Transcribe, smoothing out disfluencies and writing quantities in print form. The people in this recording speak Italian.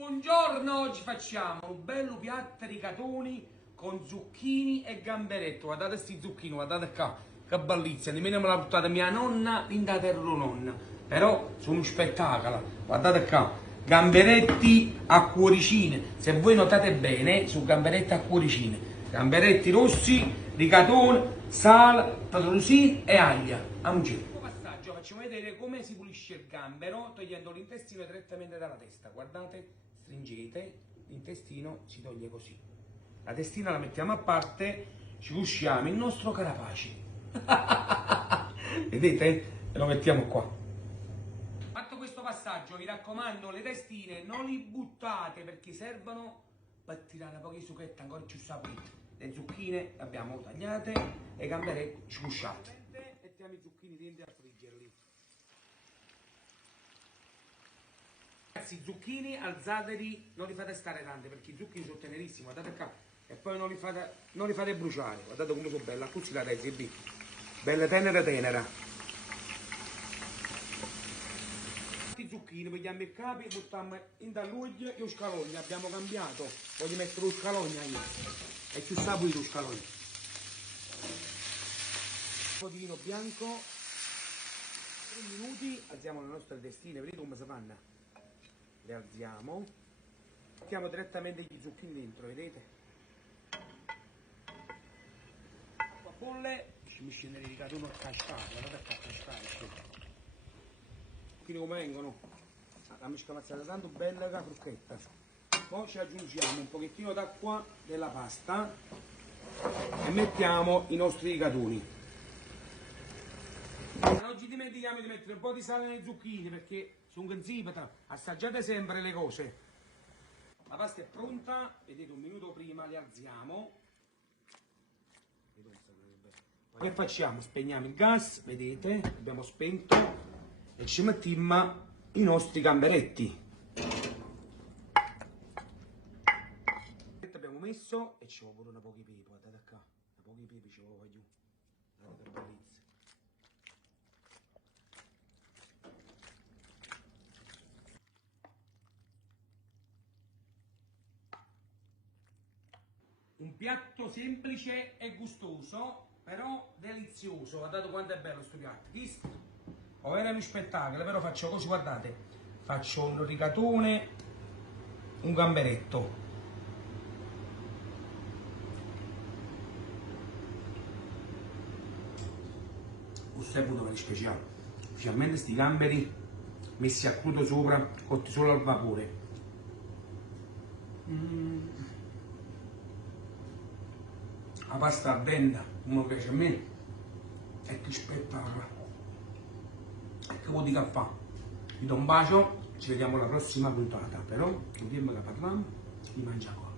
Buongiorno, oggi facciamo un bello piatto di rigatoni con zucchini e gamberetto. Guardate sti zucchini, guardate qua, che bellezza, nemmeno me l'ha buttata mia nonna in da terra nonna. Però sono un spettacolo, guardate qua, gamberetti a cuoricine. Se voi notate bene, su gamberetti a cuoricine, gamberetti rossi, rigatoni, sale, petrosino e aglia. Passaggio, facciamo vedere come si pulisce il gambero togliendo l'intestino direttamente dalla testa. Guardate, stringete, l'intestino si toglie così. La testina la mettiamo a parte, ci usciamo il nostro carapace. Vedete? E lo mettiamo qua. Fatto questo passaggio, vi raccomando, le testine non li buttate perché servono per tirare un po' di succhetta ancora più saporite. Le zucchine le abbiamo tagliate e i gamberetti sgusciati. Mettiamo i zucchini dentro a friggerli. Ragazzi, i zucchini alzateli, non li fate stare tante perché i zucchini sono tenerissimi, guardate qua. E poi non li fate bruciare, guardate come sono belle, così la tesi, è belle tenera. I zucchini, prendiamo il capo e buttiamo in dall'olio e lo scalogno, abbiamo cambiato, voglio mettere lo scalogno io, è più saporito lo scalogno. Un po' di vino bianco, 3 minuti, alziamo le nostre testine, vedete come si fanno? Le alziamo, mettiamo direttamente gli zucchini dentro, vedete? Acqua bolle, ci mischiamo i rigatoni a cascare, guardate a cascare. Quindi come vengono? La miscamazzata tanto bella che la crocchetta. Poi ci aggiungiamo un pochettino d'acqua della pasta e mettiamo i nostri rigatoni. Non ci dimentichiamo di mettere un po' di sale nei zucchini perché sono consipata, assaggiate sempre le cose. La pasta è pronta, vedete, un minuto prima le alziamo. Che facciamo? Spegniamo il gas, vedete, abbiamo spento e ci mettiamo i nostri gamberetti. Abbiamo messo e ci vuole pure una pochi pepe, guardate qua, una pochi pepe ci vuole giù. Guardate che bellezza. Un piatto semplice e gustoso, però delizioso. Guardate quanto è bello questo piatto. Visto? Ho era un spettacolo, però faccio così, guardate. Faccio un rigatone, un gamberetto. Questo è pure speciale. Specialmente questi gamberi messi a crudo sopra, cotti solo al vapore. La pasta ardenta, come piace a me, e che spettacolo. E che vuol dire a fa? Vi do un bacio, ci vediamo alla prossima puntata, però non dirmi che parliamo di mangiare.